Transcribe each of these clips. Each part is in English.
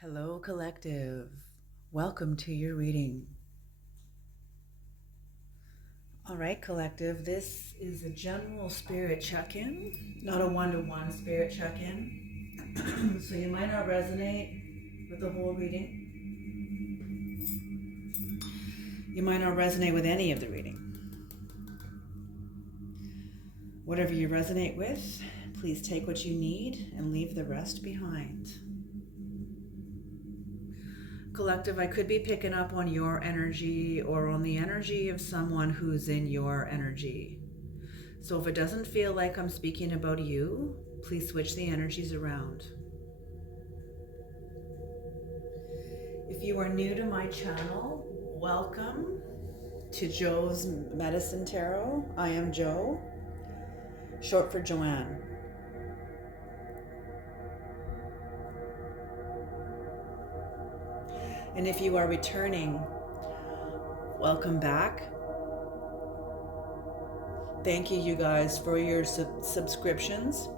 Hello, collective. Welcome to your reading. All right, collective, this is a general spirit check-in, not a one-to-one spirit check-in. So you might not resonate with the whole reading. You might not resonate with any of the reading. Whatever you resonate with, please take what you need and leave the rest behind. Collective, I could be picking up on your energy or on the energy of someone who's in your energy. So if it doesn't feel like I'm speaking about you, please switch the energies around. If you are new to my channel, welcome to Joe's Medicine Tarot. I am Joe, short for Joanne. And if you are returning, welcome back. Thank you guys for your subscriptions.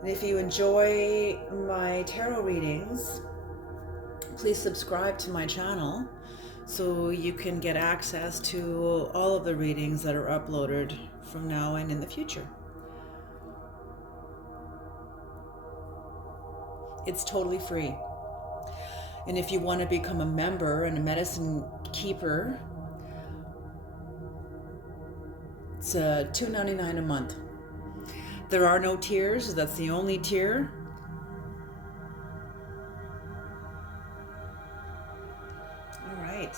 And if you enjoy my tarot readings, please subscribe to my channel so you can get access to all of the readings that are uploaded from now and in the future. It's totally free. And if you want to become a member and a medicine keeper, it's $2.99 a month. There are no tiers. That's the only tier. All right.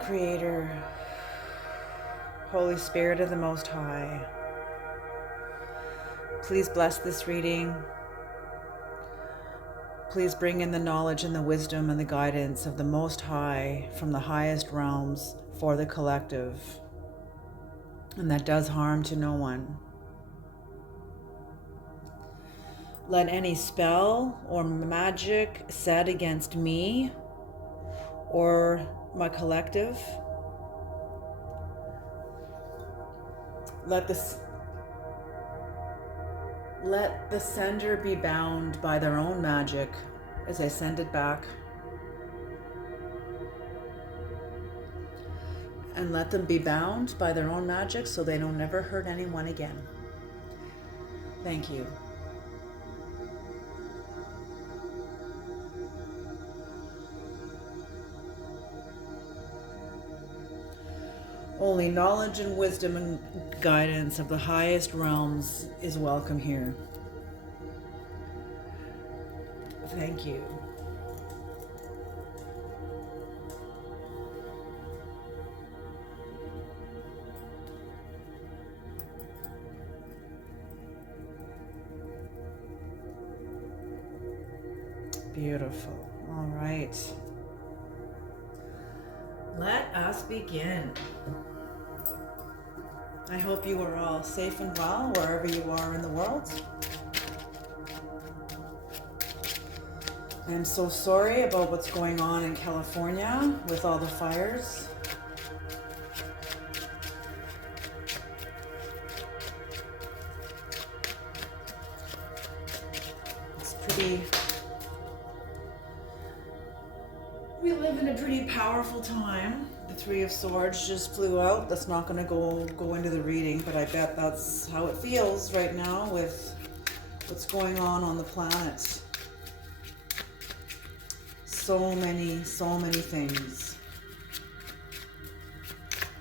Creator, Holy Spirit of the Most High, please bless this reading. Please bring in the knowledge and the wisdom and the guidance of the Most High from the highest realms for the collective, and that does harm to no one. Let any spell or magic said against me or my collective, let the sender be bound by their own magic as I send it back. And let them be bound by their own magic so they don't never hurt anyone again. Thank you. Only knowledge and wisdom and guidance of the highest realms is welcome here. Thank you. Beautiful. All right. Let us begin. I hope you are all safe and well wherever you are in the world. I'm so sorry about what's going on in California with all the fires. It's pretty... We live in a pretty powerful time. The Three of Swords just flew out. That's not going to go into the reading, but I bet that's how it feels right now with what's going on the planet. So many things.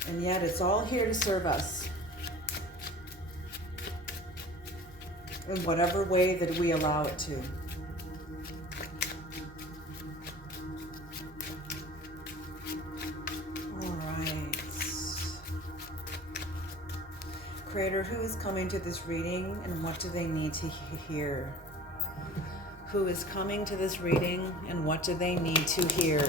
And yet it's all here to serve us in whatever way that we allow it to. Creator, who is coming to this reading and what do they need to hear? Who is coming to this reading and what do they need to hear?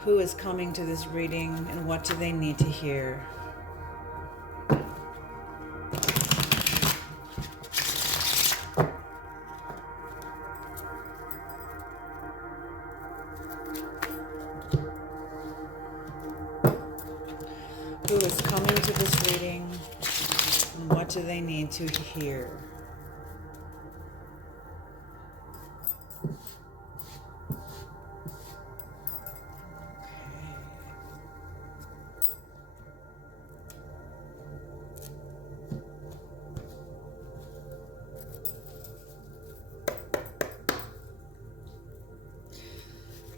Who is coming to this reading and what do they need to hear? reading? And what do they need to hear?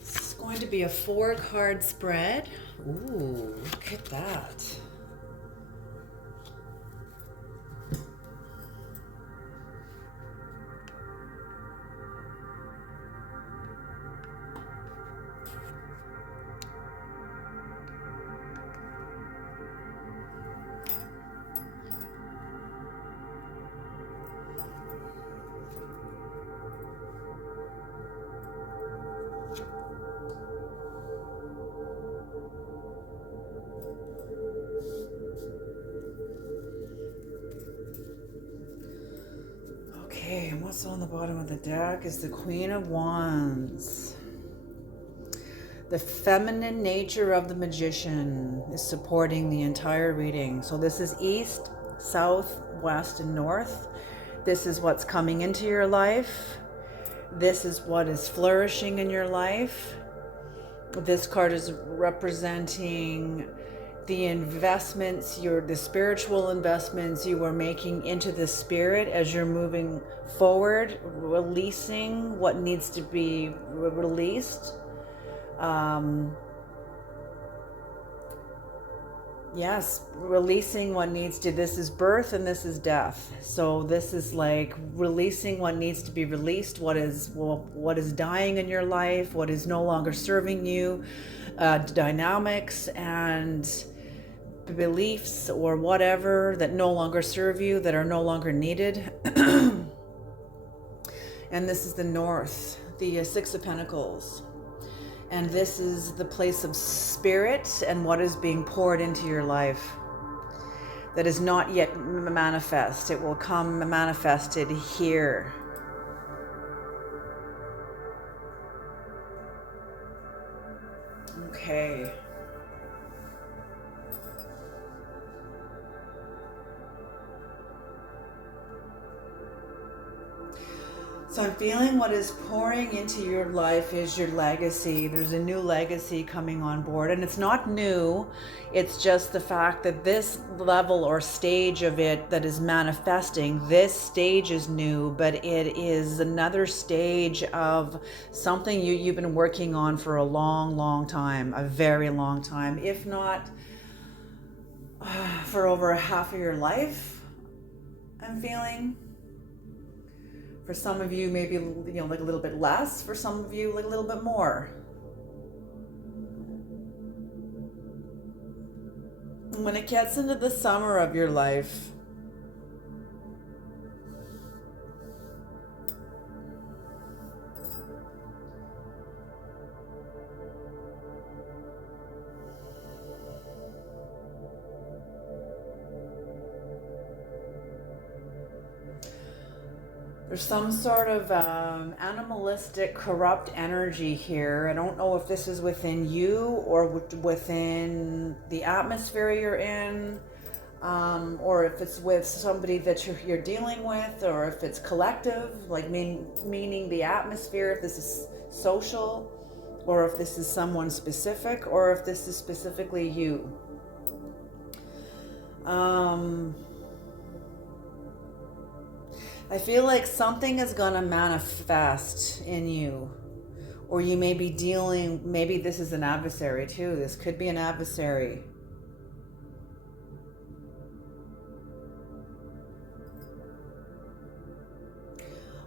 It's going to be a 4-card spread. Ooh, look at that. Okay, and what's on the bottom of the deck is the Queen of Wands. The feminine nature of the magician is supporting the entire reading. So this is east, south, west, and north. This is what's coming into your life. This is what is flourishing in your life. This card is representing the investments, the spiritual investments you are making into the spirit as you're moving forward, releasing what needs to be released. Yes, releasing what needs to. This is birth and this is death. So this is like releasing what needs to be released, what is dying in your life, what is no longer serving you, dynamics and beliefs or whatever that no longer serve you, that are no longer needed. And this is the North, the Six of Pentacles. And this is the place of spirit and what is being poured into your life that is not yet manifest. It will come manifested here. Okay. So I'm feeling what is pouring into your life is your legacy. There's a new legacy coming on board, and it's not new. It's just the fact that this level or stage of it that is manifesting, this stage is new, but it is another stage of something you've been working on for a long, long time, a very long time, if not for over half of your life, I'm feeling. For some of you, maybe, like a little bit less. For some of you, like a little bit more. When it gets into the summer of your life, there's some sort of animalistic, corrupt energy here. I don't know if this is within you or within the atmosphere you're in, or if it's with somebody that you're dealing with, or if it's collective, like meaning the atmosphere, if this is social, or if this is someone specific, or if this is specifically you. I feel like something is going to manifest in you, or you may be dealing, maybe this is an adversary too. This could be an adversary.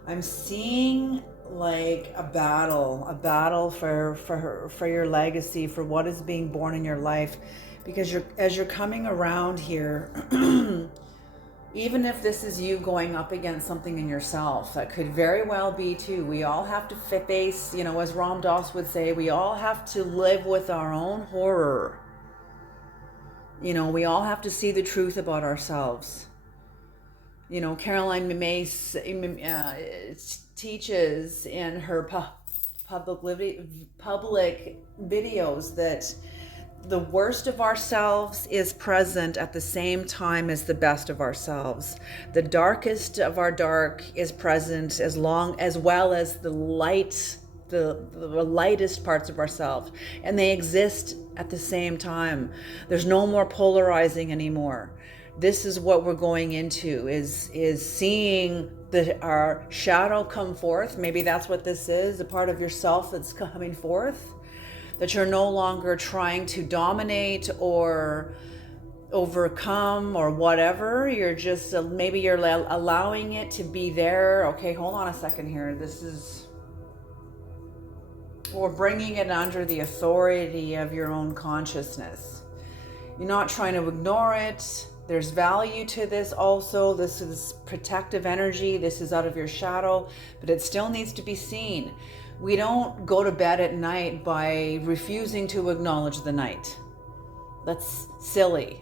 I'm seeing like a battle for your legacy, for what is being born in your life, because as you're coming around here, even if this is you going up against something in yourself, that could very well be too. We all have to face, as Ram Dass would say, we all have to live with our own horror. We all have to see the truth about ourselves. Caroline May teaches in her public videos that the worst of ourselves is present at the same time as the best of ourselves. The darkest of our dark is present as well as the light, the lightest parts of ourselves, and they exist at the same time. There's no more polarizing anymore. This is what we're going into, is seeing our shadow come forth. Maybe that's what this is, a part of yourself that's coming forth, that you're no longer trying to dominate or overcome or whatever. You're just, maybe you're allowing it to be there. Okay, hold on a second here. We're bringing it under the authority of your own consciousness. You're not trying to ignore it. There's value to this also. This is protective energy. This is out of your shadow, but it still needs to be seen. We don't go to bed at night by refusing to acknowledge the night. That's silly.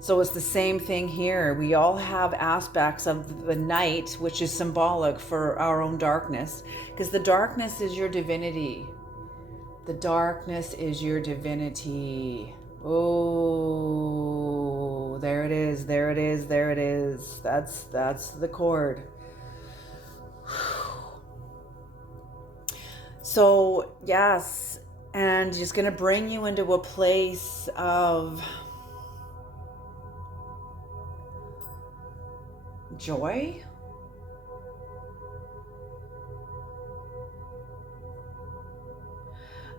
So it's the same thing here. We all have aspects of the night, which is symbolic for our own darkness, because the darkness is your divinity. The darkness is your divinity. Oh, there it is, there it is, there it is. That's the chord. So, yes, and just going to bring you into a place of joy.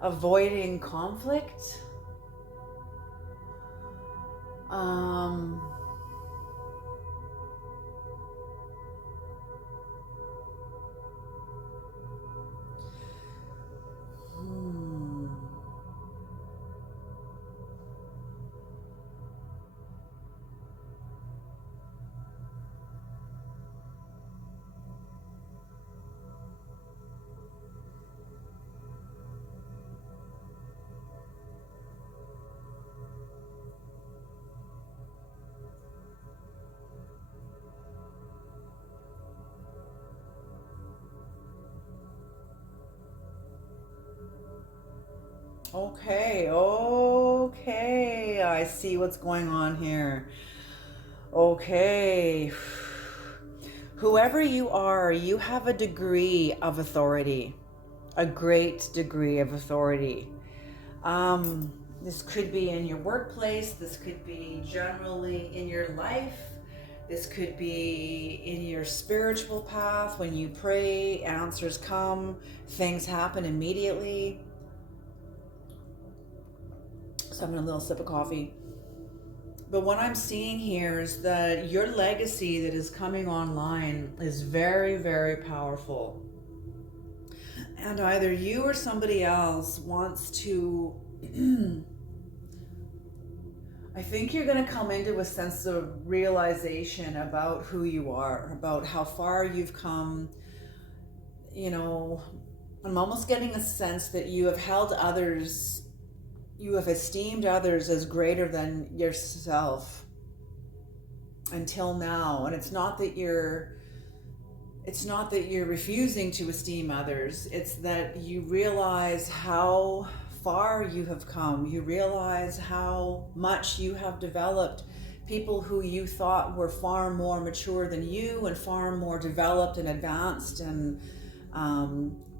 Avoiding conflict. Okay, I see what's going on here. Okay. Whoever you are, you have a degree of authority, a great degree of authority. This could be in your workplace, this could be generally in your life, this could be in your spiritual path. When you pray, answers come, things happen immediately. So I'm having a little sip of coffee. But what I'm seeing here is that your legacy that is coming online is very, very powerful. And either you or somebody else wants to... I think you're going to come into a sense of realization about who you are, about how far you've come. You know, I'm almost getting a sense that you have held others... You have esteemed others as greater than yourself until now. And it's not that you're refusing to esteem others. It's that you realize how far you have come. You realize how much you have developed. People who you thought were far more mature than you and far more developed and advanced and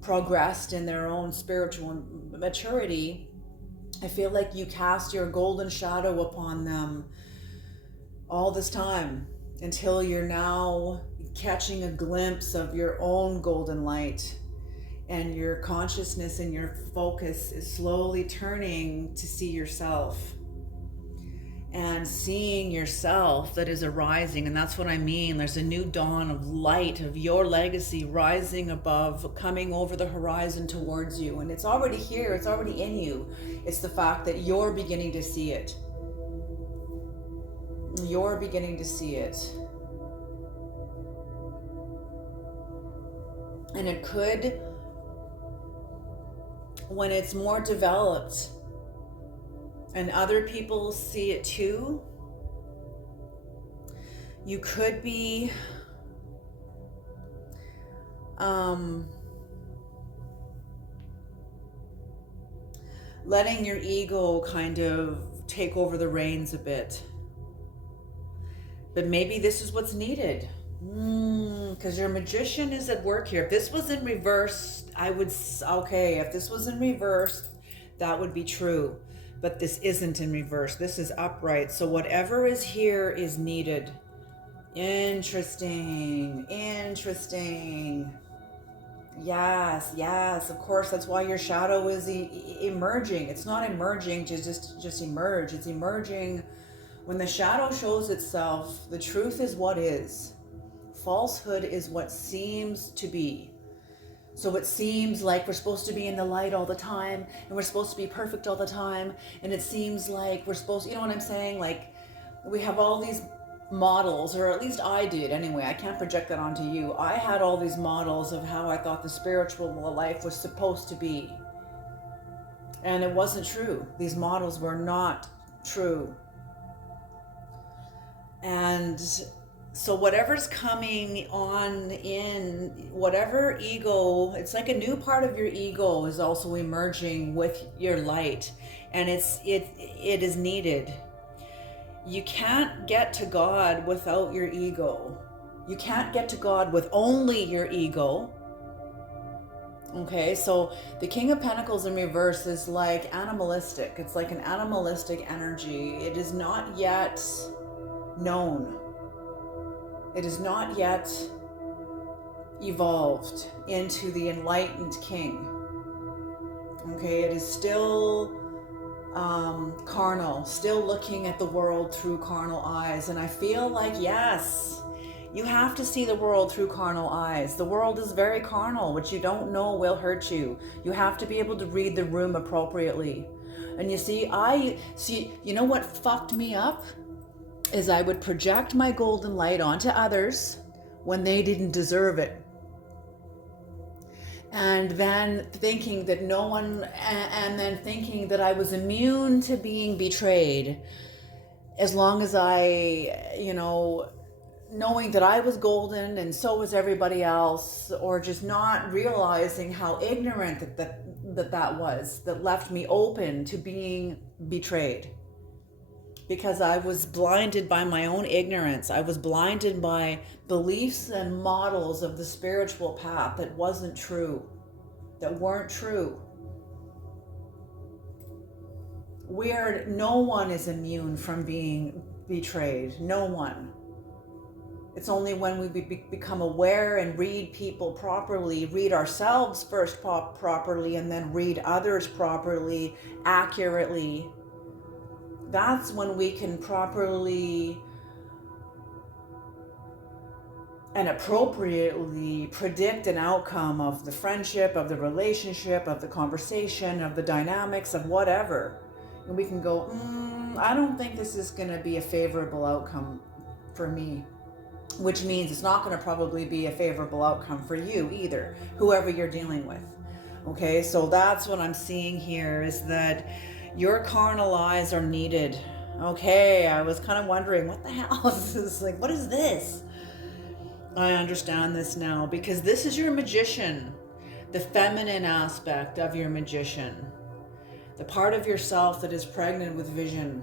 progressed in their own spiritual maturity, I feel like you cast your golden shadow upon them all this time until you're now catching a glimpse of your own golden light, and your consciousness and your focus is slowly turning to see yourself and seeing yourself that is arising. And that's what I mean. There's a new dawn of light of your legacy rising above, coming over the horizon towards you. And it's already here. It's already in you. It's the fact that you're beginning to see it. You're beginning to see it. And it could, when it's more developed, and other people see it too, you could be letting your ego kind of take over the reins a bit. But maybe this is what's needed. Because your magician is at work here. If this was in reverse, okay, if this was in reverse, that would be true. But this isn't in reverse. This is upright. So whatever is here is needed. Interesting. Yes, of course. That's why your shadow is emerging. It's not emerging to just emerge. It's emerging. When the shadow shows itself, the truth is what is. Falsehood is what seems to be. So it seems like we're supposed to be in the light all the time, and we're supposed to be perfect all the time, and it seems like we're supposed, you know what I'm saying? Like, we have all these models, or at least I did anyway. I can't project that onto you. I had all these models of how I thought the spiritual life was supposed to be. And it wasn't true. These models were not true. And so whatever's coming on in, whatever ego, it's like a new part of your ego is also emerging with your light. And it is needed. You can't get to God without your ego. You can't get to God with only your ego. Okay, so the King of Pentacles in reverse is like animalistic. It's like an animalistic energy. It is not yet known. It is not yet evolved into the enlightened king. Okay, it is still carnal, still looking at the world through carnal eyes. And I feel like, yes, you have to see the world through carnal eyes. The world is very carnal. What you don't know will hurt you. You have to be able to read the room appropriately. And you see, you know what fucked me up? Is I would project my golden light onto others when they didn't deserve it. And then thinking that and then thinking that I was immune to being betrayed as long as I, knowing that I was golden and so was everybody else, or just not realizing how ignorant that was, that left me open to being betrayed. Because I was blinded by my own ignorance. I was blinded by beliefs and models of the spiritual path that wasn't true, that weren't true. No one is immune from being betrayed. No one. It's only when we become aware and read people properly, read ourselves first properly, and then read others properly, accurately. That's when we can properly and appropriately predict an outcome of the friendship, of the relationship, of the conversation, of the dynamics, of whatever. And we can go, I don't think this is going to be a favorable outcome for me. Which means it's not going to probably be a favorable outcome for you either, whoever you're dealing with. Okay, so that's what I'm seeing here, is that your carnal eyes are needed. Okay, I was kind of wondering, what the hell is this? Like, what is this? I understand this now, because this is your magician, the feminine aspect of your magician, the part of yourself that is pregnant with vision.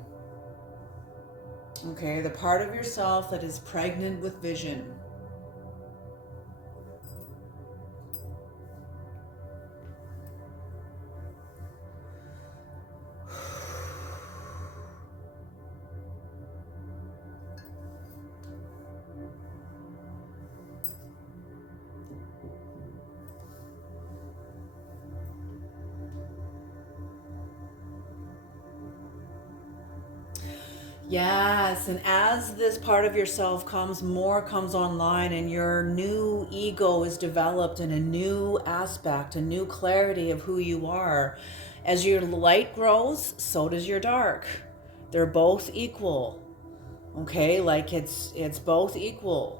Okay, the part of yourself that is pregnant with vision. Yes, and as this part of yourself comes online, and your new ego is developed in a new aspect, a new clarity of who you are, as your light grows, so does your dark. They're both equal. Okay, like it's both equal.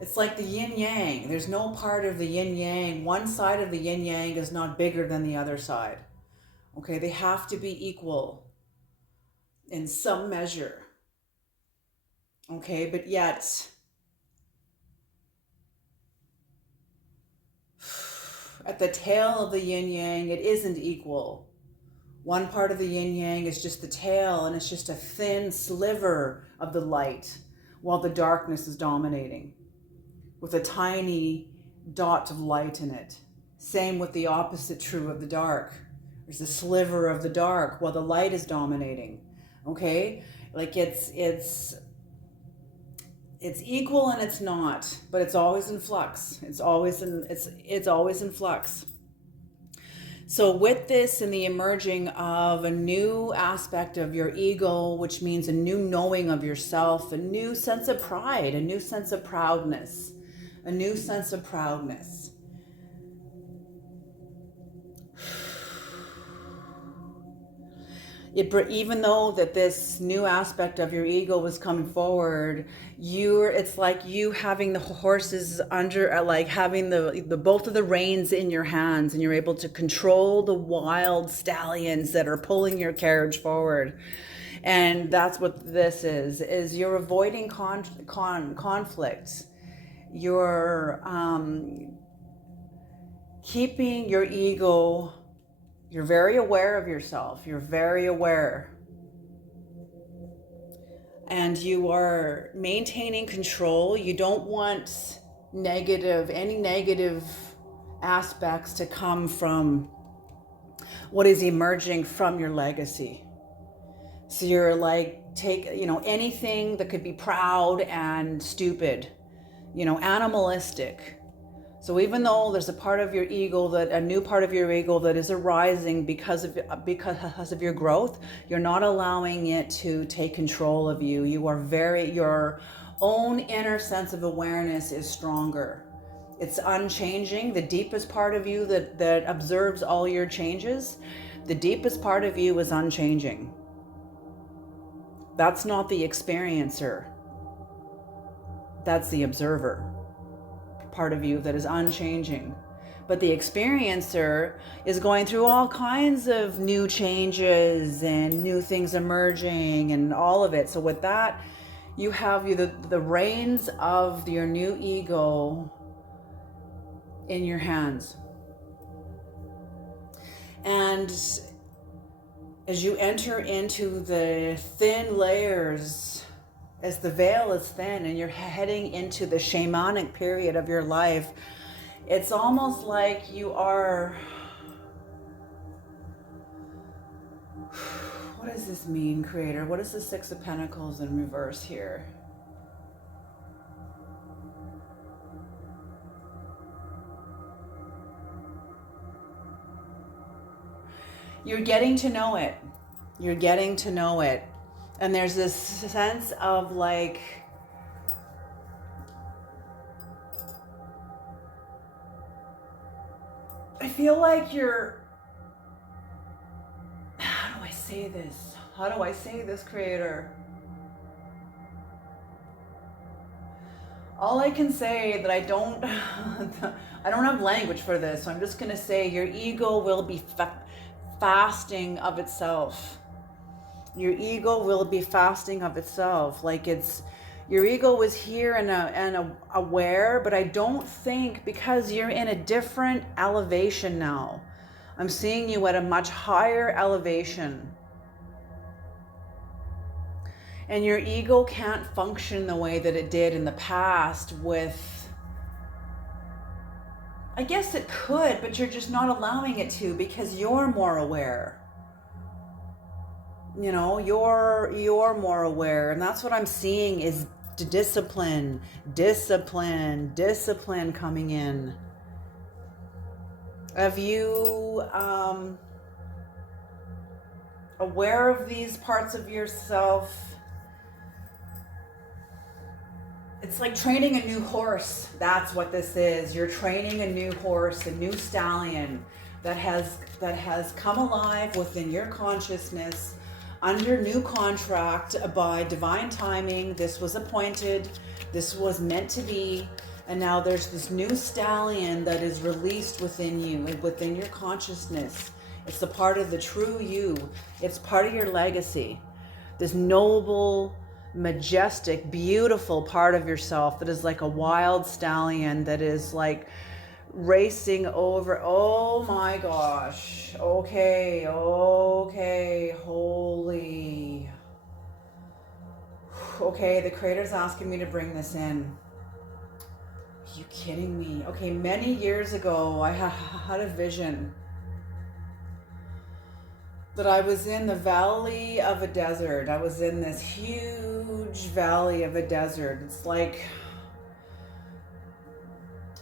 It's like the yin yang. There's no part of the yin yang. One side of the yin yang is not bigger than the other side. Okay, they have to be equal in some measure. Okay, but yet at the tail of the yin yang, it isn't equal. One part of the yin yang is just the tail, and it's just a thin sliver of the light, while the darkness is dominating with a tiny dot of light in it. Same with the opposite true of the dark. There's a sliver of the dark while the light is dominating. Okay? Like it's equal and it's not, but it's always in flux. It's always in flux. So with this and the emerging of a new aspect of your ego, which means a new knowing of yourself, a new sense of pride, a new sense of proudness, a new sense of proudness. Even though that this new aspect of your ego was coming forward, it's like you having the horses under, like having the both of the reins in your hands, and you're able to control the wild stallions that are pulling your carriage forward. And that's what this is you're avoiding conflict. You're keeping your ego. You're very aware of yourself. You're very aware. And you are maintaining control. You don't want any negative aspects to come from what is emerging from your legacy. So you're like, anything that could be proud and stupid, animalistic. So even though there's a new part of your ego that is arising because of your growth, you're not allowing it to take control of you. Your own inner sense of awareness is stronger. It's unchanging. The deepest part of you that observes all your changes, the deepest part of you is unchanging. That's not the experiencer. That's the observer part of you that is unchanging. But the experiencer is going through all kinds of new changes and new things emerging and all of it. So with that, you have the reins of your new ego in your hands. And as you enter into the thin layers, as the veil is thin and you're heading into the shamanic period of your life, it's almost like you are... What does this mean, Creator? What is the Six of Pentacles in reverse here? You're getting to know it. You're getting to know it. And there's this sense of like, I feel like you're, how do I say this? How do I say this, Creator? All I can say that I don't have language for this. So I'm just going to say your ego will be fasting of itself. Your ego will be fasting of itself. Like your ego is here and aware, but I don't think, because you're in a different elevation now. I'm seeing you at a much higher elevation. And your ego can't function the way that it did in the past with... I guess it could, but you're just not allowing it to because you're more aware. You're more aware. And that's what I'm seeing is discipline coming in. Have you aware of these parts of yourself? It's like training a new horse. That's what this is. You're training a new horse, a new stallion that has come alive within your consciousness under new contract by divine timing. This was appointed. This was meant to be. And now there's this new stallion that is released within you, within your consciousness. It's a part of the true you. It's part of your legacy. This noble majestic, beautiful part of yourself that is like a wild stallion that is like racing over. Oh my gosh. Okay, okay, holy. Okay, the creator's asking me to bring this in. Are you kidding me? Okay, many years ago, I had a vision that I was in the valley of a desert. I was in this huge valley of a desert. It's like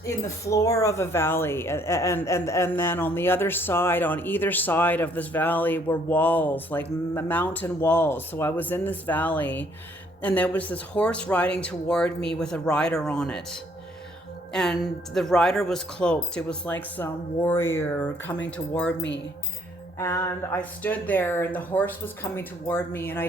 in the floor of a valley, and then on the other side, on either side of this valley were walls, like mountain walls. So I was in this valley, and there was this horse riding toward me with a rider on it, and the rider was cloaked. It was like some warrior coming toward me, and I stood there, and the horse was coming toward me, and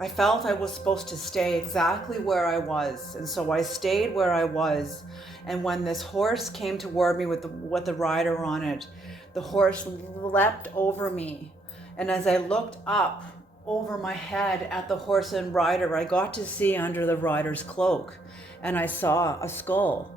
I felt I was supposed to stay exactly where I was. And so I stayed where I was. And when this horse came toward me with the rider on it, the horse leapt over me. And as I looked up over my head at the horse and rider, I got to see under the rider's cloak, and I saw a skull.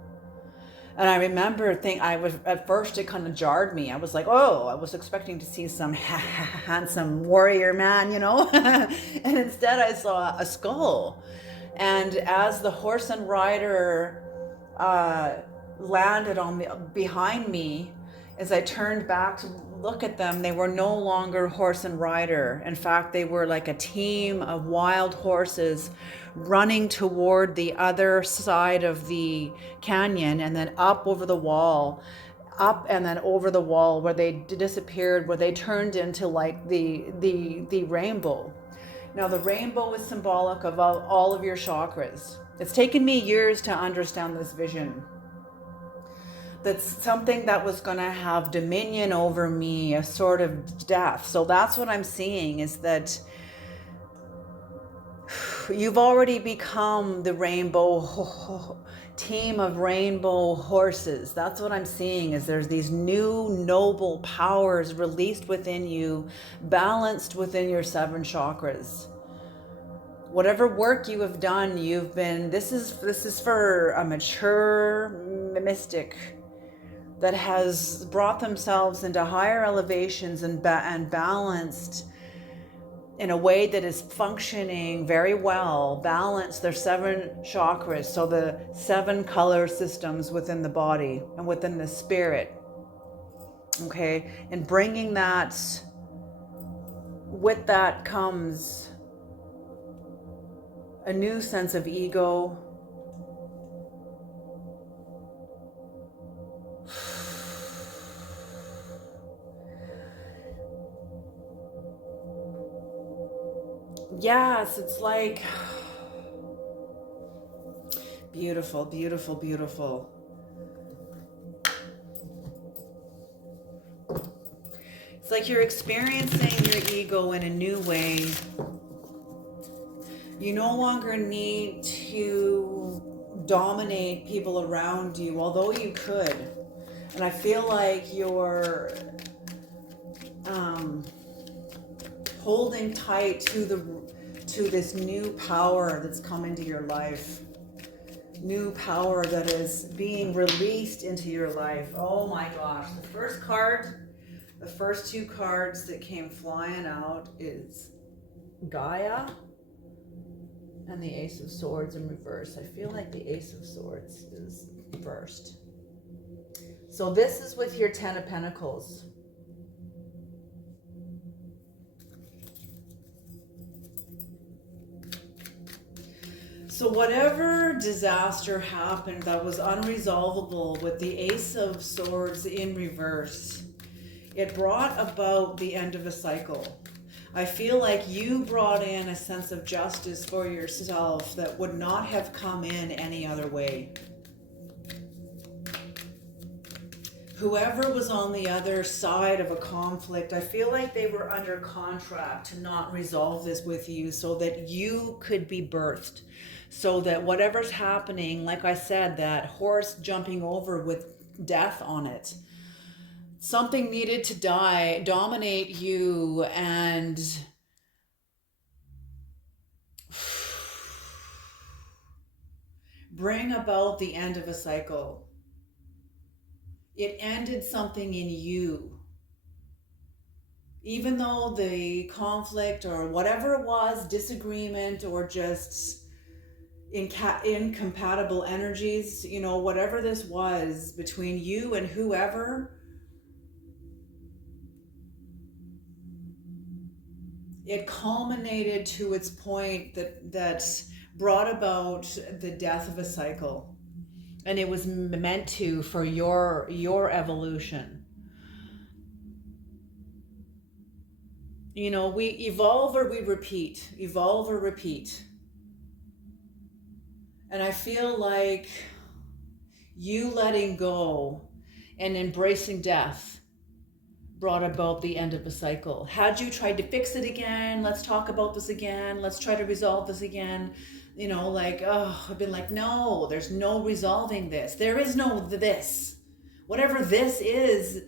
And I remember at first it kind of jarred me. I was like, oh, I was expecting to see some handsome warrior man, and instead I saw a skull. And as the horse and rider landed behind me, as I turned back to look at them, they were no longer horse and rider. In fact, they were like a team of wild horses running toward the other side of the canyon, and then up over the wall, up and then over the wall, where they disappeared, where they turned into like the rainbow. Now the rainbow is symbolic of all of your chakras. It's taken me years to understand this vision. That's something that was going to have dominion over me, a sort of death. So that's what I'm seeing, is that you've already become the rainbow team of rainbow horses. That's what I'm seeing, is there's these new noble powers released within you, balanced within your 7 chakras. Whatever work you have done, this is for a mature mystic that has brought themselves into higher elevations and balanced in a way that is functioning very well, balance their 7 chakras, so the 7 color systems within the body and within the spirit. Okay, and bringing that, with that comes a new sense of ego, yes, it's like beautiful, beautiful, beautiful. It's like you're experiencing your ego in a new way. You no longer need to dominate people around you, although you could. And I feel like you're holding tight to this new power that's come into your life. New power that is being released into your life. Oh my gosh. The first 2 cards that came flying out is Gaia and the Ace of Swords in reverse. I feel like the Ace of Swords is first. So this is with your 10 of Pentacles. So whatever disaster happened that was unresolvable with the Ace of Swords in reverse, it brought about the end of a cycle. I feel like you brought in a sense of justice for yourself that would not have come in any other way. Whoever was on the other side of a conflict, I feel like they were under contract to not resolve this with you so that you could be birthed. So that whatever's happening, like I said, that horse jumping over with death on it, something needed to die, dominate you, and bring about the end of a cycle. It ended something in you. Even though the conflict or whatever it was, disagreement or just incompatible energies, whatever this was between you and whoever, it culminated to its point that brought about the death of a cycle. And it was meant to for your evolution. We evolve or we repeat, evolve or repeat. And I feel like you letting go and embracing death brought about the end of a cycle. Had you tried to fix it again, let's talk about this again, let's try to resolve this again, I've been like, no, there's no resolving this. There is no this. Whatever this is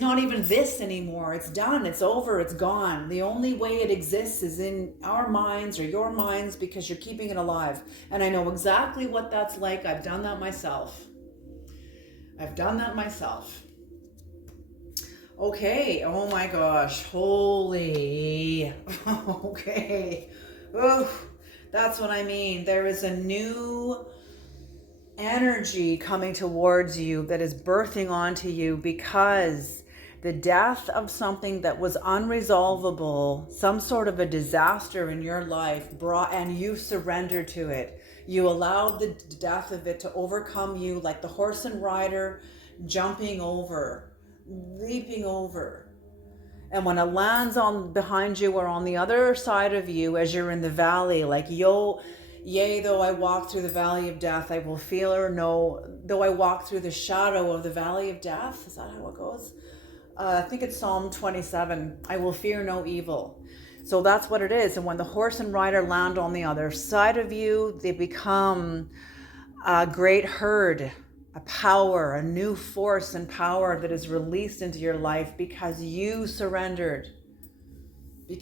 not even this anymore. It's done, it's over, it's gone. The only way it exists is in our minds or your minds because you're keeping it alive. And I know exactly what that's like. I've done that myself. Okay, oh my gosh, holy, okay, that's what I mean. There is a new energy coming towards you that is birthing onto you because the death of something that was unresolvable, some sort of a disaster in your life and you surrendered to it. You allowed the death of it to overcome you like the horse and rider jumping over, leaping over. And when it lands on behind you or on the other side of you as you're in the valley, like, yea, though I walk through the valley of death, I will feel or know, though I walk through the shadow of the valley of death. Is that how it goes? I think it's Psalm 27. I will fear no evil. So that's what it is. And when the horse and rider land on the other side of you, they become a great herd, a power, a new force and power that is released into your life because you surrendered. You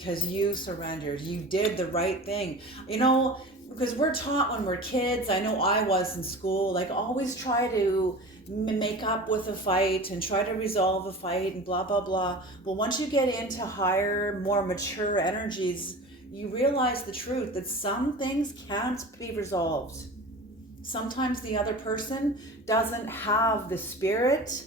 did the right thing. Because we're taught when we're kids, I know I was in school, like always try to make up with a fight and try to resolve a fight and blah, blah, blah. But once you get into higher, more mature energies, you realize the truth that some things can't be resolved. Sometimes the other person doesn't have the spirit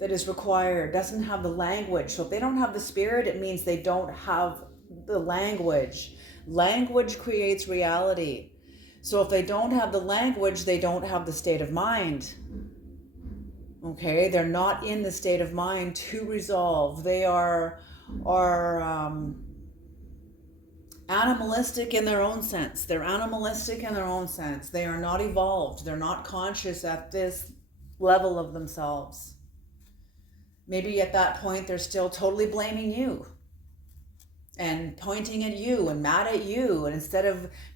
that is required, doesn't have the language. So if they don't have the spirit, it means they don't have the language. Language creates reality. So if they don't have the language, they don't have the state of mind. Okay, they're not in the state of mind to resolve. They are animalistic in their own sense. They are not evolved. They're not conscious at this level of themselves. Maybe at that point, they're still totally blaming you and pointing at you and mad at you. And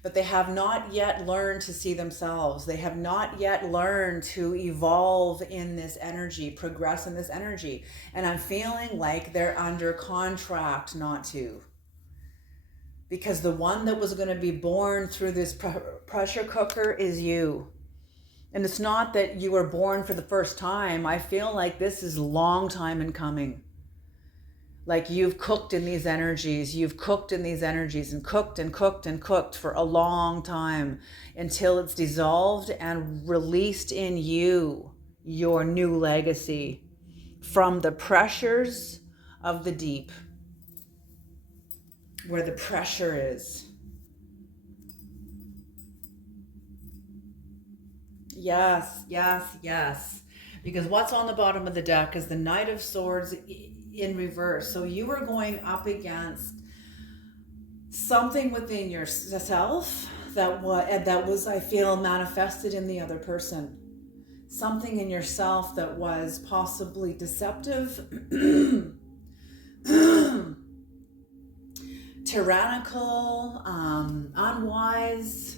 but they have not yet learned to see themselves. They have not yet learned to evolve in this energy, progress in this energy. And I'm feeling like they're under contract not to. Because the one that was going to be born through this pressure cooker is you. And it's not that you were born for the first time. I feel like this is a long time in coming. Like you've cooked in these energies and cooked and cooked and cooked for a long time until it's dissolved and released in you, your new legacy from the pressures of the deep, where the pressure is. Yes. Because what's on the bottom of the deck is the Knight of Swords in reverse. So you were going up against something within yourself that was, I feel, manifested in the other person. Something in yourself that was possibly deceptive, tyrannical, unwise.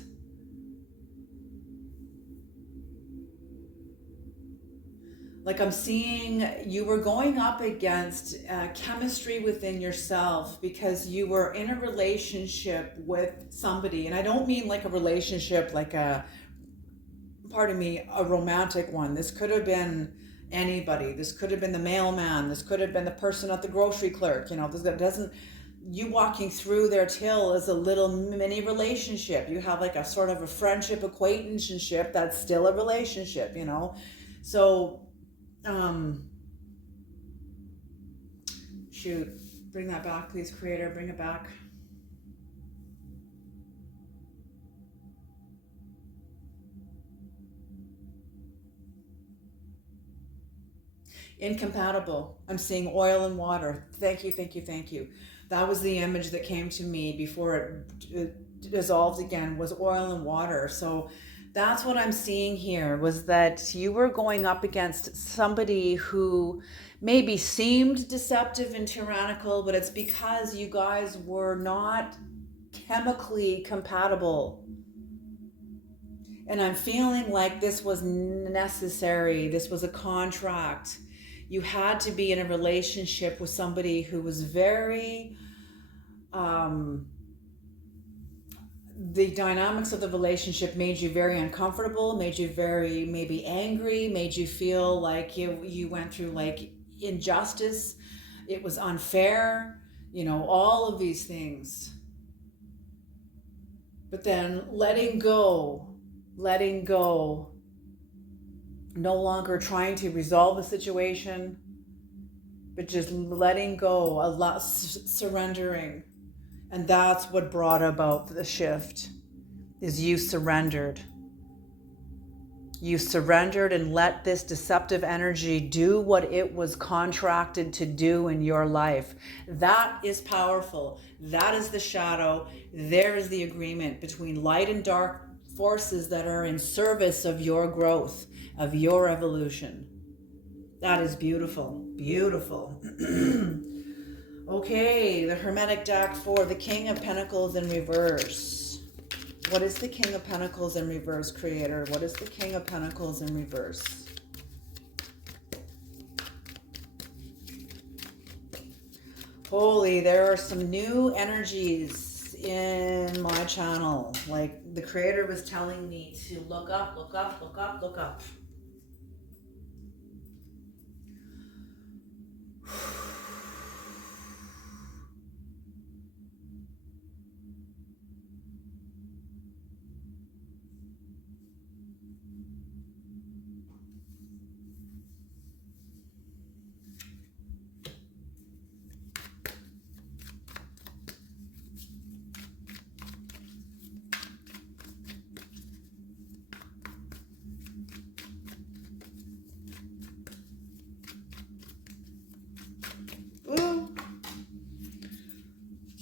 Like I'm seeing you were going up against chemistry within yourself because you were in a relationship with somebody. And I don't mean like a relationship, like a pardon me, a romantic one. This could have been anybody. This could have been the mailman. This could have been the person at the grocery clerk. You know, this doesn't, you walking through their till is a little mini relationship. You have like a sort of a friendship, acquaintanceship that's still a relationship, you know. So, shoot, bring that back, please, Creator, bring it back. Incompatible. I'm seeing oil and water. Thank you, thank you, thank you. That was the image that came to me before it dissolved again, was oil and water. So that's what I'm seeing here, was that you were going up against somebody who maybe seemed deceptive and tyrannical, but it's because you guys were not chemically compatible. And I'm feeling like this was necessary. This was a contract. You had to be in a relationship with somebody who was very, the dynamics of the relationship made you very uncomfortable, made you very maybe angry, made you feel like you went through like injustice. It was unfair, you know, all of these things. But then letting go, no longer trying to resolve the situation, but just letting go, surrendering. And that's what brought about the shift, is you surrendered. You surrendered and let this deceptive energy do what it was contracted to do in your life. That is powerful. That is the shadow. There is the agreement between light and dark forces that are in service of your growth, of your evolution. That is beautiful, beautiful. Okay, the Hermetic deck for the King of Pentacles in reverse. What is the King of Pentacles in reverse, Creator? What is the King of Pentacles in reverse? Holy, there are some new energies in my channel. Like the Creator was telling me to look up, look up, look up, look up.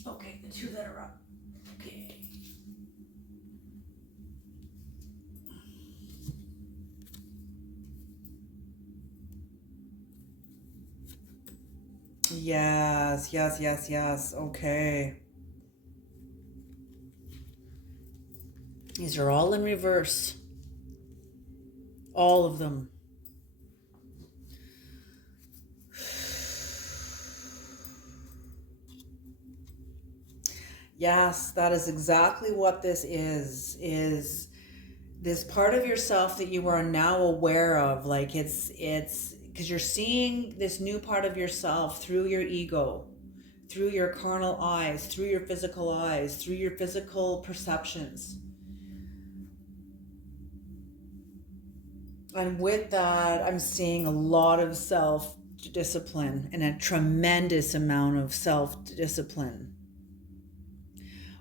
Okay, the two that are up. Okay. Yes, yes, yes, yes. Okay. These are all in reverse. All of them. Yes, that is exactly what this is this part of yourself that you are now aware of. Like it's because you're seeing this new part of yourself through your ego, through your carnal eyes, through your physical eyes, through your physical perceptions. And with that, I'm seeing a lot of self-discipline and a tremendous amount of self-discipline,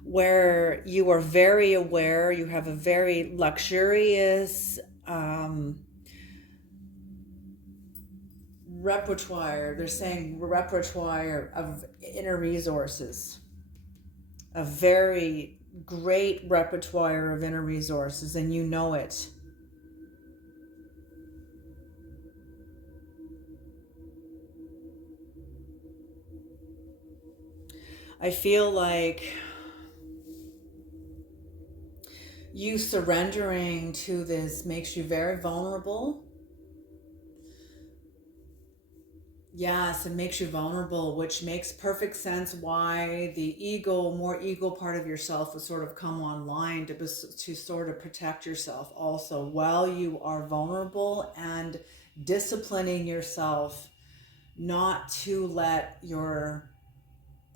where you are very aware, you have a very luxurious repertoire. They're saying repertoire of inner resources, a very great repertoire of inner resources, and you know it. I feel like you surrendering to this makes you very vulnerable. Yes, it makes you vulnerable, which makes perfect sense why the ego, more ego part of yourself would sort of come online to sort of protect yourself also while you are vulnerable and disciplining yourself not to let your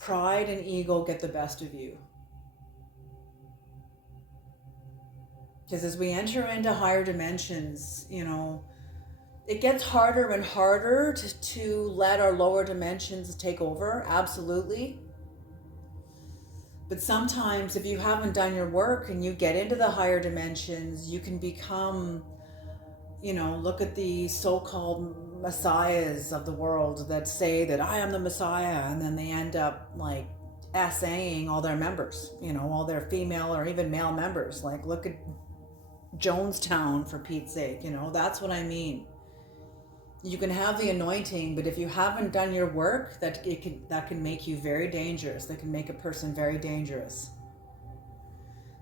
pride and ego get the best of you. Because as we enter into higher dimensions, it gets harder and harder to let our lower dimensions take over, absolutely. But sometimes, if you haven't done your work and you get into the higher dimensions, you can become, look at the so called messiahs of the world that say that I am the messiah, and then they end up like essaying all their members, all their female or even male members. Like, look at Jonestown, for Pete's sake, that's what I mean. You can have the anointing, but if you haven't done your work, that can make you very dangerous. That can make a person very dangerous.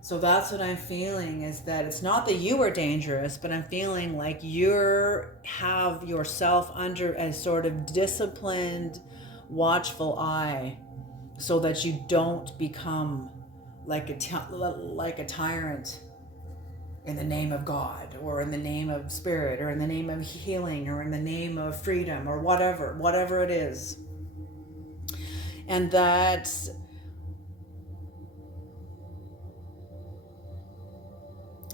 So that's what I'm feeling, is that it's not that you are dangerous, but I'm feeling like you have yourself under a sort of disciplined, watchful eye, so that you don't become like a tyrant in the name of God, or in the name of spirit, or in the name of healing, or in the name of freedom, or whatever it is. And that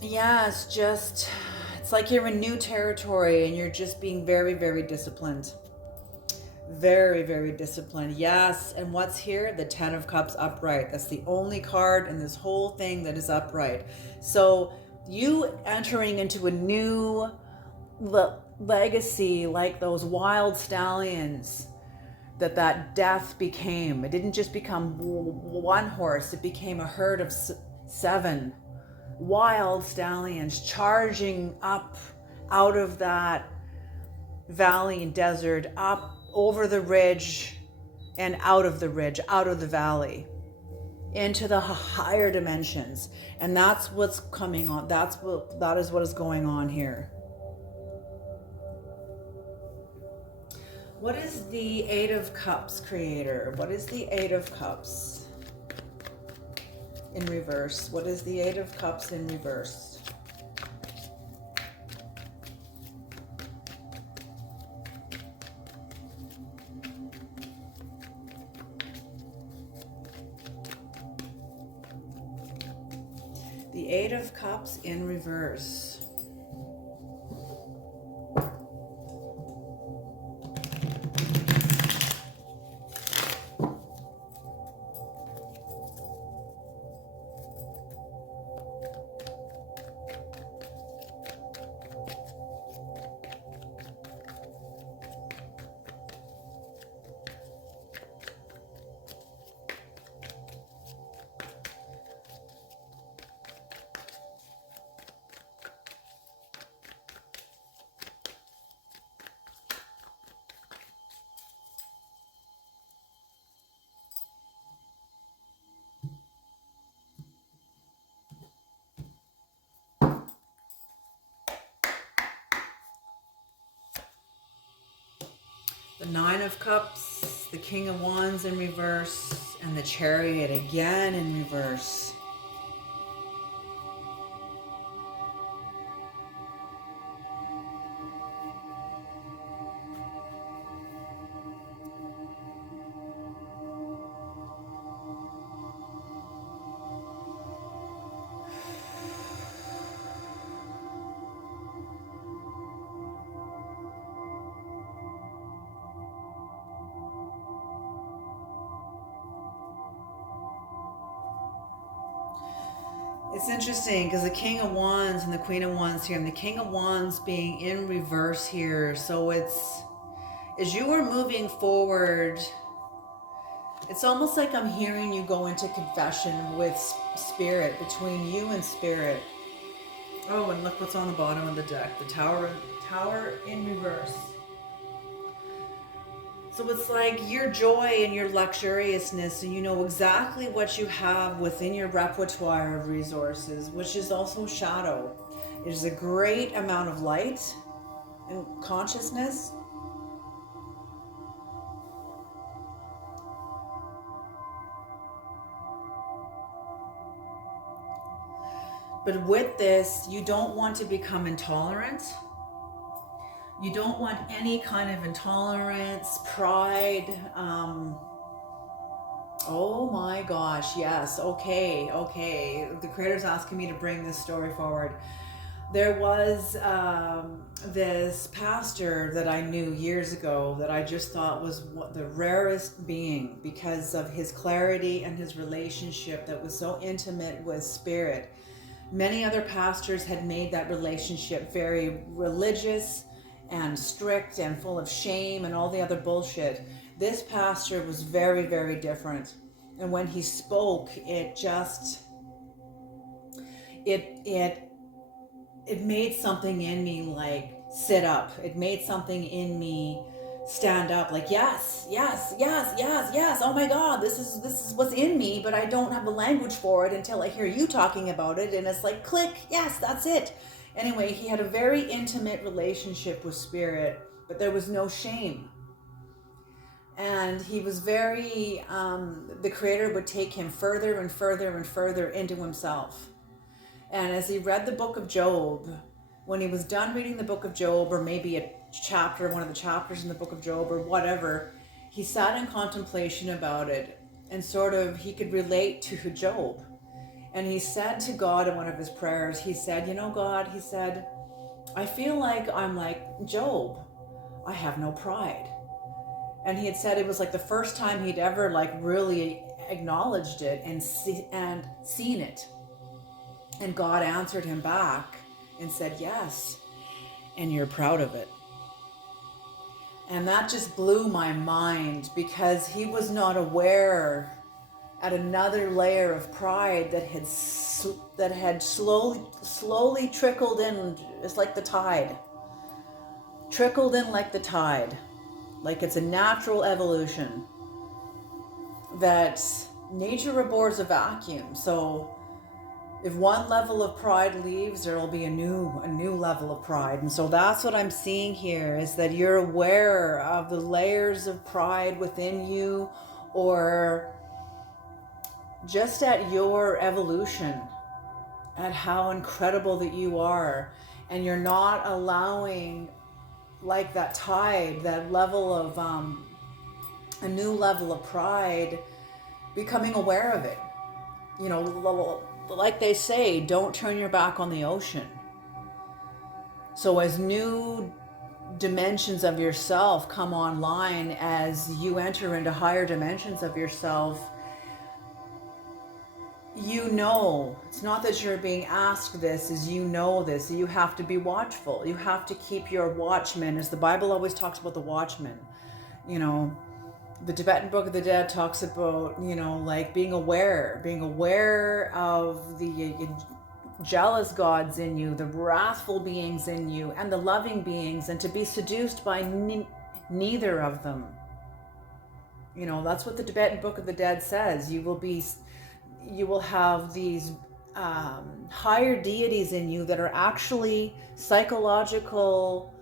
it's like you're in new territory and you're just being very, very disciplined. Very, very disciplined. Yes. And what's here? The 10 of Cups upright. That's the only card in this whole thing that is upright. So you entering into a new legacy, like those wild stallions that death became. It didn't just become one horse, it became a herd of 7 wild stallions charging up out of that valley and desert, up over the ridge and out of the ridge, out of the valley, into the higher dimensions. And that's what's coming on. That is what is going on here. What is the 8 of Cups, creator? What is the 8 of Cups in reverse? What is the 8 of Cups in reverse? The 8 of Cups in reverse. The 9 of Cups, the King of Wands in reverse, and the Chariot again in reverse. It's interesting because the King of Wands and the Queen of Wands here, and the King of Wands being in reverse here. So it's, as you are moving forward, it's almost like I'm hearing you go into confession with spirit, between you and spirit. Oh, and look what's on the bottom of the deck. The Tower in reverse. So it's like your joy and your luxuriousness, and you know exactly what you have within your repertoire of resources, which is also shadow. It is a great amount of light and consciousness. But with this, you don't want to become intolerant. You don't want any kind of intolerance, pride. Oh my gosh, yes. Okay. The creator's asking me to bring this story forward. There was this pastor that I knew years ago that I just thought was the rarest being because of his clarity and his relationship that was so intimate with spirit. Many other pastors had made that relationship very religious and strict and full of shame and all the other bullshit. This pastor was very, very different. And when he spoke, it made something in me like sit up. It made something in me stand up, like yes. Oh my God, this is what's in me, but I don't have the language for it until I hear you talking about it, and it's like click, yes, that's it. Anyway, he had a very intimate relationship with spirit, but there was no shame. And he was very, the creator would take him further and further and further into himself. And as he read the book of Job, when he was done reading the book of Job, or maybe a chapter, one of the chapters in the book of Job or whatever, he sat in contemplation about it, and sort of he could relate to Job. And he said to God in one of his prayers, he said, you know, God, he said, I feel like I'm like Job. I have no pride. And he had said it was like the first time he'd ever like really acknowledged it and seen it. And God answered him back and said, yes, and you're proud of it. And that just blew my mind, because he was not aware at another layer of pride that had slowly trickled in. It's like the tide. Trickled in like the tide. Like it's a natural evolution. That nature abhors a vacuum. So if one level of pride leaves, there will be a new level of pride. And so that's what I'm seeing here, is that you're aware of the layers of pride within you, or just at your evolution, at how incredible that you are. And you're not allowing, like that tide, that level of, a new level of pride, becoming aware of it. You know, like they say, don't turn your back on the ocean. So as new dimensions of yourself come online, as you enter into higher dimensions of yourself, you know, it's not that you're being asked this, is you know this, you have to be watchful. You have to keep your watchman, as the Bible always talks about the watchman. You know, the Tibetan Book of the Dead talks about, you know, like being aware of the jealous gods in you, the wrathful beings in you, and the loving beings, and to be seduced by neither of them. You know, that's what the Tibetan Book of the Dead says. You will have these higher deities in you that are actually psychological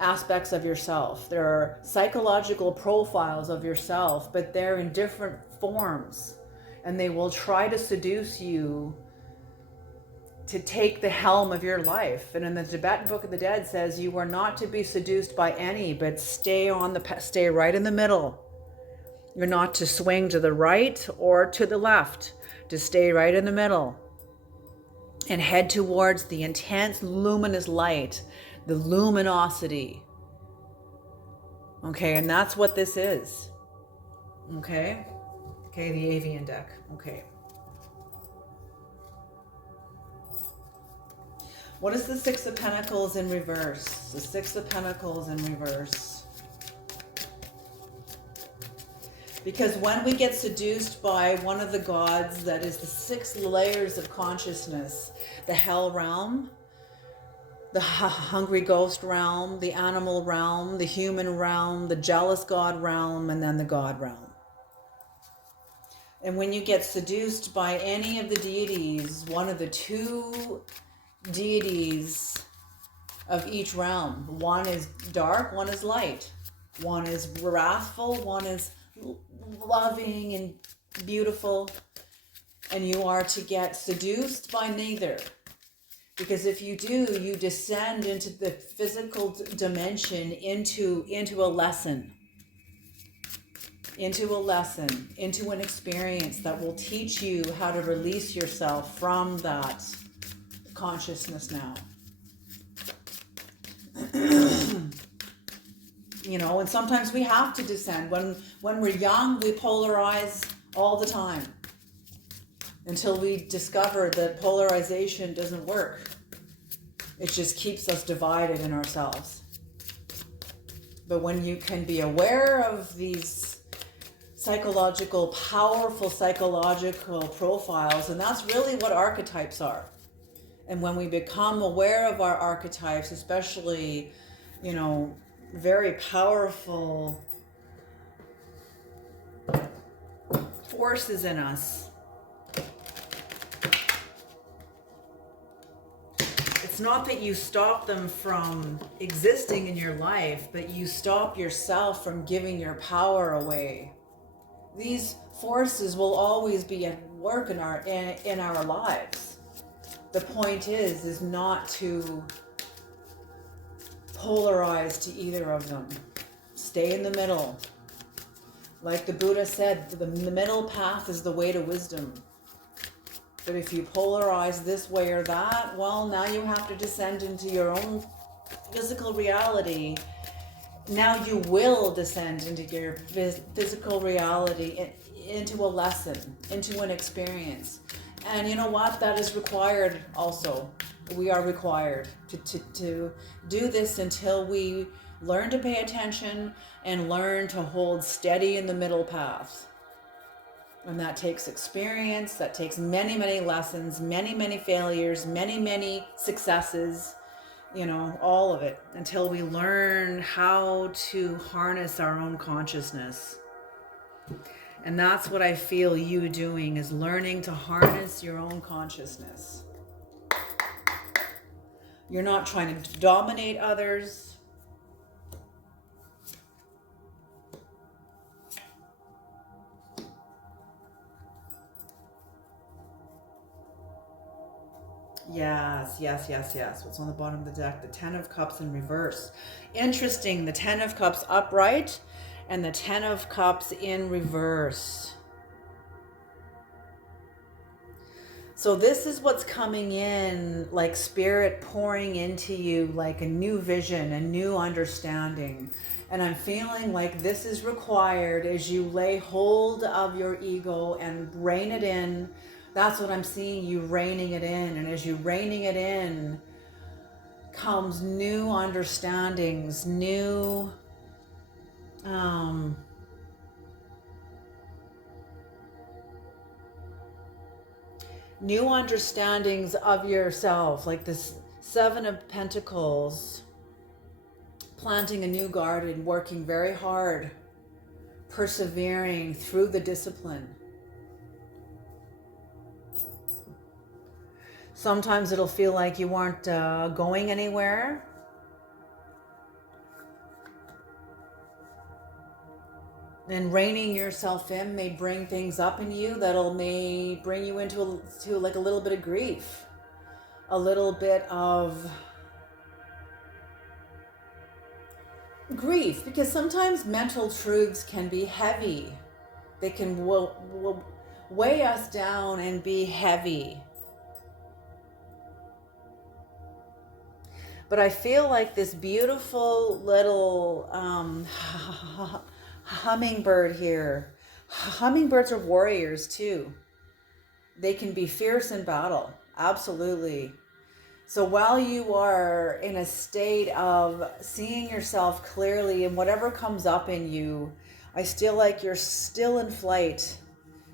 aspects of yourself. There are psychological profiles of yourself, but they're in different forms, and they will try to seduce you to take the helm of your life. And in the Tibetan Book of the Dead says you are not to be seduced by any, but stay right in the middle. You're not to swing to the right or to the left, to stay right in the middle and head towards the intense luminous light, the luminosity. Okay, and that's what this is. Okay, the avian deck. Okay. What is the Six of Pentacles in reverse? The Six of Pentacles in reverse. Because when we get seduced by one of the gods, that is the 6 layers of consciousness, the hell realm, the hungry ghost realm, the animal realm, the human realm, the jealous god realm, and then the god realm. And when you get seduced by any of the deities, one of the 2 deities of each realm, one is dark, one is light, one is wrathful, one is loving and beautiful, and you are to get seduced by neither. Because if you do, you descend into the physical dimension, into a lesson, into an experience that will teach you how to release yourself from that consciousness now. And sometimes we have to descend. When we're young, we polarize all the time until we discover that polarization doesn't work. It just keeps us divided in ourselves. But when you can be aware of these powerful psychological profiles, and that's really what archetypes are. And when we become aware of our archetypes, especially, very powerful forces in us, it's not that you stop them from existing in your life, but you stop yourself from giving your power away. These forces will always be at work in our lives. The point is not to polarize to either of them. Stay in the middle. Like the Buddha said, the middle path is the way to wisdom. But if you polarize this way or that, well, now you have to descend into your own physical reality. Now you will descend into your physical reality, into a lesson, into an experience. And you know what? That is required also. We are required to do this until we learn to pay attention and learn to hold steady in the middle path. And that takes experience, that takes many, many lessons, many, many failures, many, many successes, all of it, until we learn how to harness our own consciousness. And that's what I feel you doing, is learning to harness your own consciousness. You're not trying to dominate others. Yes. What's on the bottom of the deck? The Ten of Cups in reverse. Interesting. The Ten of Cups upright and the Ten of Cups in reverse. So this is what's coming in, like spirit pouring into you, like a new vision, a new understanding. And I'm feeling like this is required as you lay hold of your ego and rein it in. That's what I'm seeing, you reining it in. And as you reining it in, comes new understandings, new understandings of yourself, like this Seven of Pentacles, planting a new garden, working very hard, persevering through the discipline. Sometimes it'll feel like you aren't going anywhere. And reining yourself in may bring things up in you may bring you into like a little bit of grief, a little bit of grief, because sometimes mental truths can be heavy. They can weigh us down and be heavy. But I feel like this beautiful little hummingbird here. Hummingbirds are warriors too. They can be fierce in battle. Absolutely. So while you are in a state of seeing yourself clearly and whatever comes up in you, I feel like you're still in flight.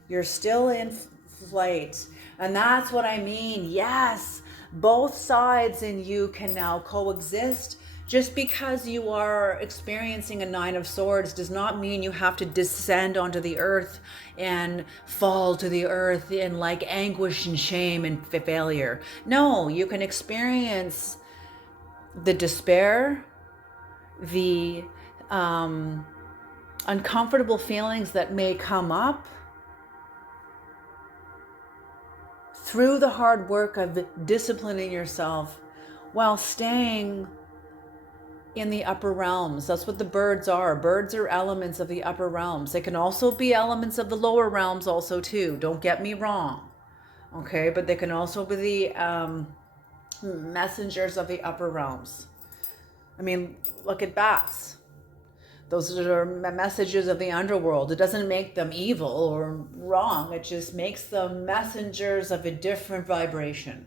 You're still in flight. And that's what I mean. Yes, both sides in you can now coexist. Just because you are experiencing a Nine of Swords does not mean you have to descend onto the earth and fall to the earth in like anguish and shame and failure. No, you can experience the despair, the uncomfortable feelings that may come up through the hard work of disciplining yourself while staying in the upper realms. That's what the birds are. Birds are elements of the upper realms. They can also be elements of the lower realms also too. Don't get me wrong. Okay, but they can also be the messengers of the upper realms. I mean, look at bats. Those are messages of the underworld. It doesn't make them evil or wrong. It just makes them messengers of a different vibration.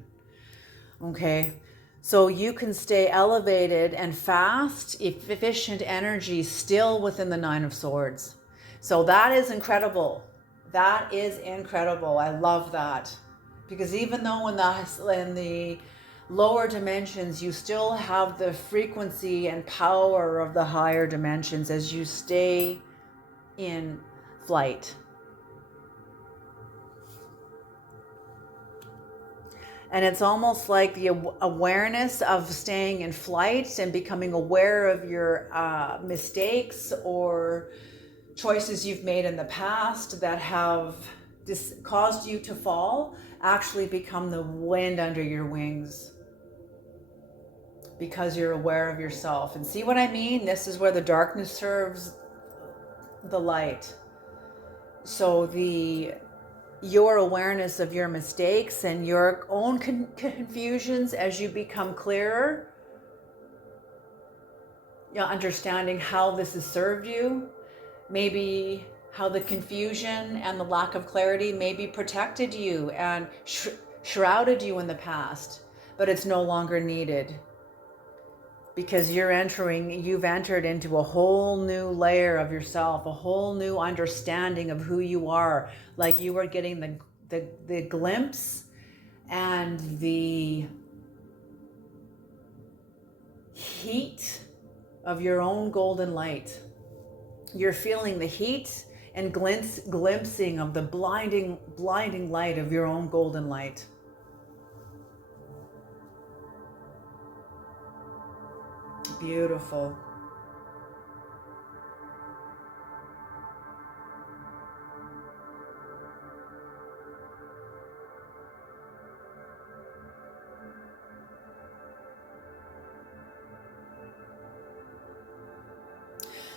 Okay? So you can stay elevated and fast, efficient energy still within the Nine of Swords. So that is incredible. That is incredible. I love that. Because even though in the lower dimensions, you still have the frequency and power of the higher dimensions as you stay in flight. And it's almost like the awareness of staying in flight and becoming aware of your mistakes or choices you've made in the past that have caused you to fall actually become the wind under your wings, because you're aware of yourself. And see what I mean? This is where the darkness serves the light. So your awareness of your mistakes and your own confusions, as you become clearer, understanding how this has served you, maybe how the confusion and the lack of clarity maybe protected you and shrouded you in the past, but it's no longer needed. Because you've entered into a whole new layer of yourself, a whole new understanding of who you are. Like you are getting the glimpse and the heat of your own golden light. You're feeling the heat and glimpsing of the blinding light of your own golden light. Beautiful.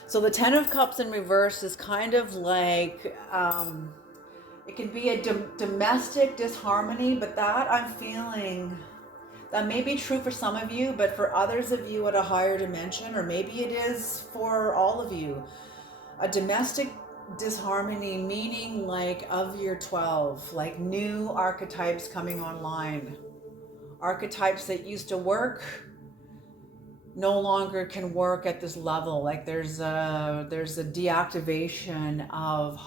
So the Ten of Cups in reverse is kind of like, it can be a domestic disharmony, but that I'm feeling, that may be true for some of you, but for others of you at a higher dimension, or maybe it is for all of you, a domestic disharmony, meaning like of your 12, like new archetypes coming online. Archetypes that used to work no longer can work at this level. Like there's a deactivation of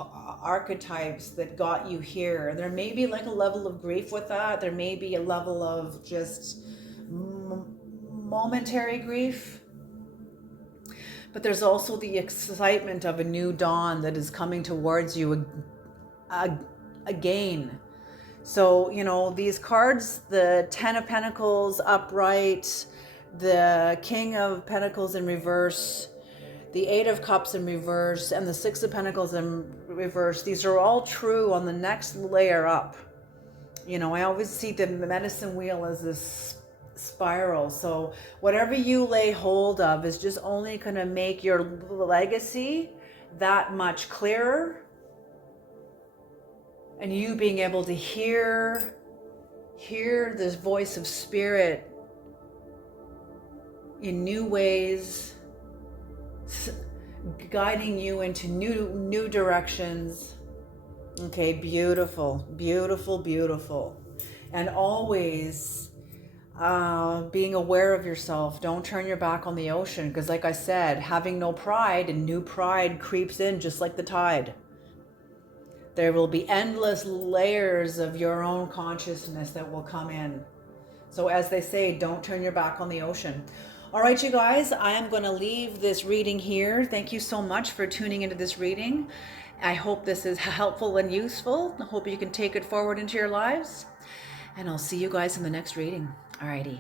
archetypes that got you here. There may be like a level of grief with that. There may be a level of just momentary grief. But there's also the excitement of a new dawn that is coming towards you again. So, these cards, the Ten of Pentacles upright, the King of Pentacles in reverse, the Eight of Cups in reverse, and the Six of Pentacles in reverse, these are all true on the next layer up. I always see the medicine wheel as this spiral. So whatever you lay hold of is just only going to make your legacy that much clearer. And you being able to hear this voice of spirit in new ways, guiding you into new directions. Okay, beautiful, beautiful, beautiful. And always being aware of yourself. Don't turn your back on the ocean, because like I said, having no pride, and new pride creeps in just like the tide. There will be endless layers of your own consciousness that will come in. So as they say, don't turn your back on the ocean. All right, you guys, I am going to leave this reading here. Thank you so much for tuning into this reading. I hope this is helpful and useful. I hope you can take it forward into your lives. And I'll see you guys in the next reading. Alrighty.